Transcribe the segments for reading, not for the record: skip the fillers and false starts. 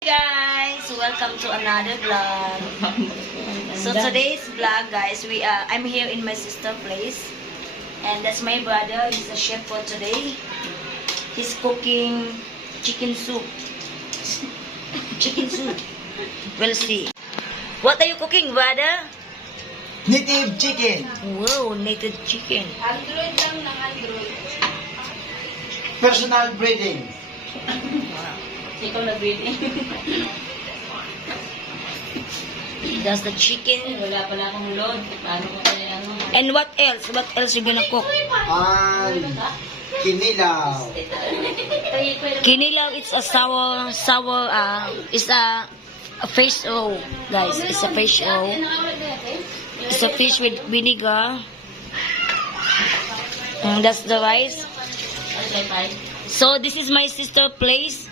Guys, welcome to another vlog. So today's vlog, guys, I'm here in my sister's place, and that's my brother. He's a chef for today. He's cooking chicken soup. Chicken soup. We'll see. What are you cooking, brother? Native chicken. Wow, native chicken. Android lang ng Android. Personal breeding. Ikaw nag-reading. That's the chicken. Wala pala akong load. Paano ko kaya ano? And what else? What else you gonna cook? And kinilaw. Kinilaw, it's a sour, it's a fish roe, guys. It's a fish roe. It's a fish with vinegar. And that's the rice. So this is my sister's place.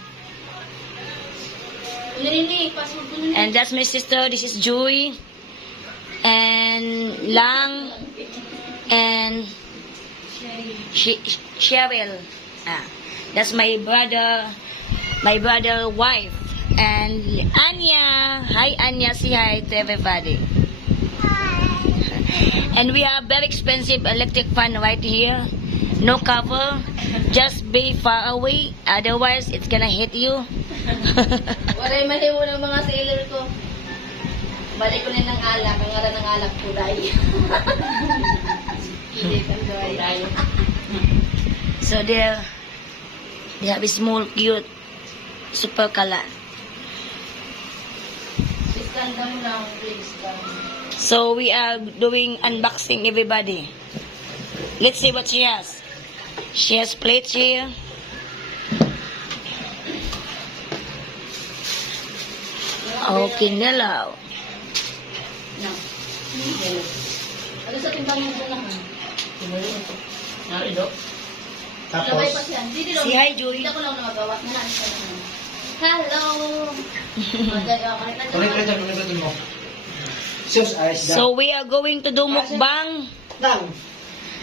And that's my sister. This is Joy. And Lang. And Cheryl. That's my brother wife. And Anya. Hi Anya, say hi to everybody. And we have very expensive electric fan right here. No cover. Just be far away. Otherwise, it's gonna hit you. Waray mali mo ng mga sailor ko. Balik ko na ng alak. Ang ngalan ng alak, kuray. Hindi kang kuray. So they have a small, cute, super color. Iskanda mo lang, please. So we are doing unboxing, everybody. Let's see what she has. She has plates here. Okay, nilaw. No. Ano sa timbang yung bunak mo? Narido? Tapos, Labay pa siya. Hindi Si hi, Joy. Hindi ko lang magawa. Hello! ulit mo. Sus, ayos na. So we are going to do mukbang. Dang.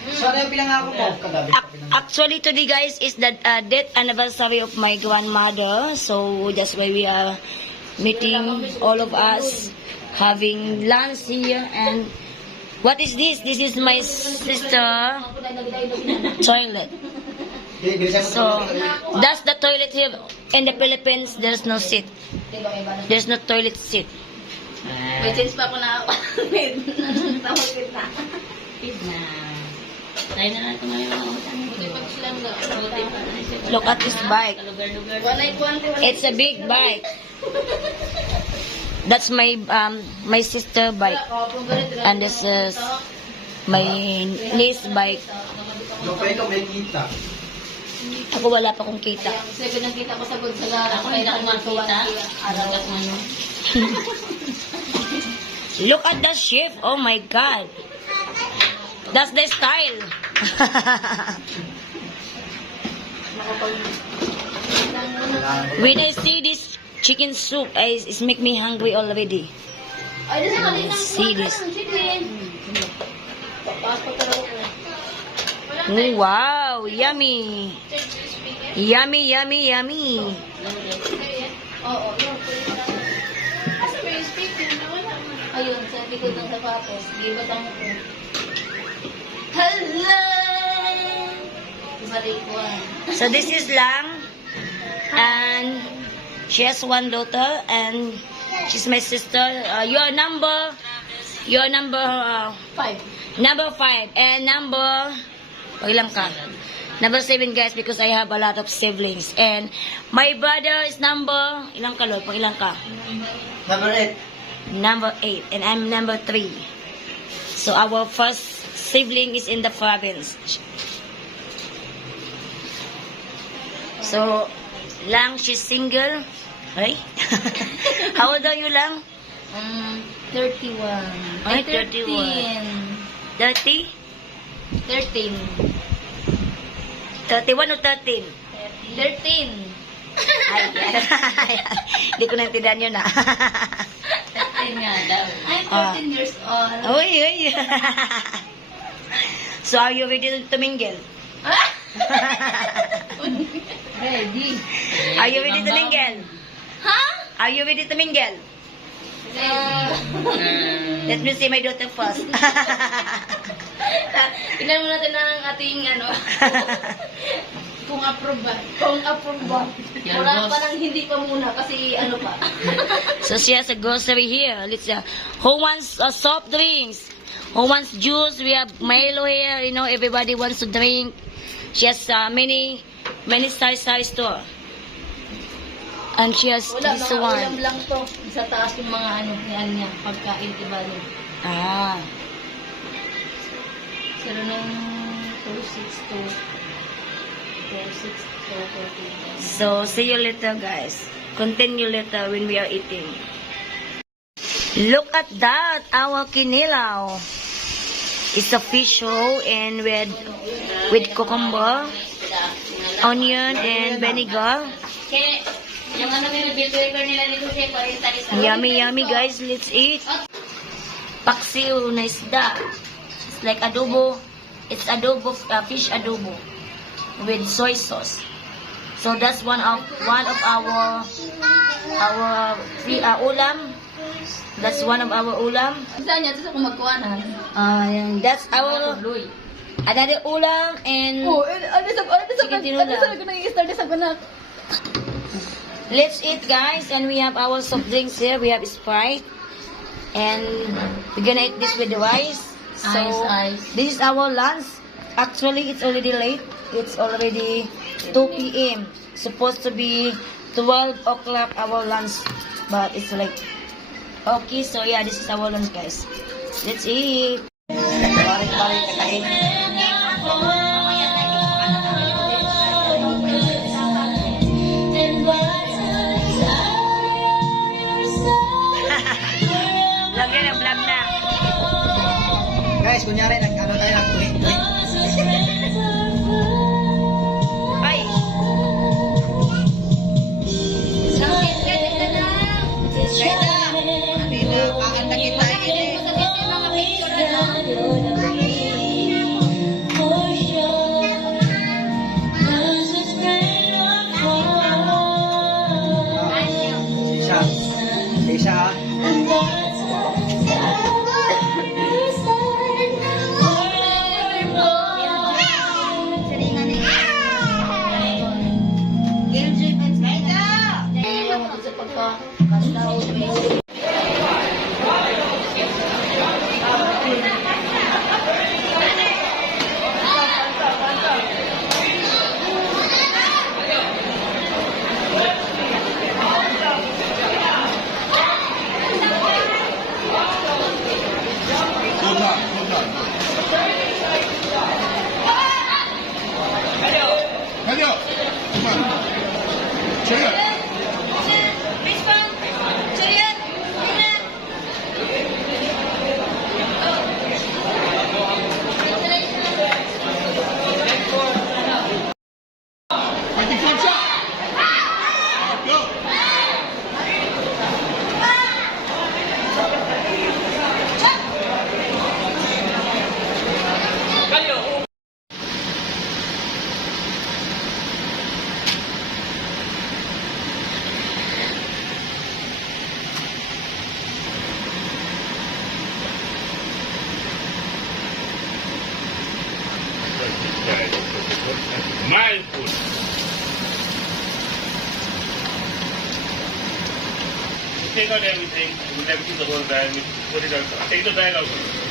Sana yung pinangako ko. Kagabi ka pinangako. Actually, today, guys, is the death anniversary of my grandmother. So that's why we are meeting all of us, having lunch here. And what is this? This is my sister toilet. So that's the toilet here in the Philippines. There's no seat. There's no toilet seat. May change pa ako na tawag kita. Na. Tayo na lang tumayo ng utang. Look at this bike. Lugar-lugar. It's a big bike. That's my my sister bike, and this is my niece bike. Lupay ka may kita. Ako wala pa kong kita. Kasi pinakita ko sa Gonzaga. Ako hindi ako makita. Aragat mo yun. Look at that shift. Oh my God. That's the style. When I see this chicken soup, it's make me hungry already. Ay, dito kanina. See this. Chicken. Papasok talaga ko. Oh, wow, yummy. Yummy, yummy, yummy. Oo, yun. Kasi may speaking na wala. Ayun, sa likod ng sapatos. Gibat ang ko. Hello! Balik ko ah. So this is Lang, and she has one daughter, and she's my sister. Your number 5. number 5, and ilang ka? Number 7, guys, because I have a lot of siblings. And my brother is ilang ka, Lord? Pang ilang ka? Number 8. Number 8, and I'm number 3. So our first sibling is in the province. So, Lang, she's single. Right? How old are you, Lang? 31. Ay, 31. 30? 13. 31 o 13? 13. Ay, hindi ko naintindihan yun, 13 nga daw. I'm 14 years old. Uy, uy. So, are you ready to mingle? Ready. Are you ready to mingle? Ha? Are you ready to mingle? Let me see my daughter first. Tingnan mo natin ang ating ano. Kung approve ba? Kung approve ba? Yan, Wala boss. pa nang hindi pa muna kasi ano pa. So she has a grocery here. Let's who wants soft drinks? Who wants juice? We have Milo here. You know, everybody wants to drink. She has many size store. And she has Wala, this mga ulam one. lang to. Sa taas yung mga ano, yan niya, pagkain, diba niya. Ah. Sila ng 262. So see you later, guys. Continue later when we are eating. Look at that, our kinilaw. It's a fish roll and with cucumber, onion, and vinegar. Kaya, yung ano nila, bill paper nila dito siya, 40 isa. Yummy, yummy, guys. Let's eat. Paksiw na isda. It's like adobo. It's adobo, fish adobo with soy sauce. So that's one of our ulam. That's one of our ulam. Saan niya? Ito sa kung magkuhanan. That's our another ulam and Chicken tinola. Let's eat, guys. And we have our soft drinks here. We have Sprite. And we're gonna eat this with the rice. So, Ice. this is our lunch. Actually, it's already late. It's already 2 p.m. Supposed to be 12 o'clock our lunch. But it's late. Okay, so yeah, this is our lunch, guys. Let's eat. Balik-balik kakain. Lagyan ng vlog na. Guys, kunyari, nag-ano tayo, nag-tuwing-tuwing. Ay! Kaya na, hindi na, kakanta kita ini. Sisa. Sisa. Mindful. Take out everything, the whole bag, put it out. Take the bag out.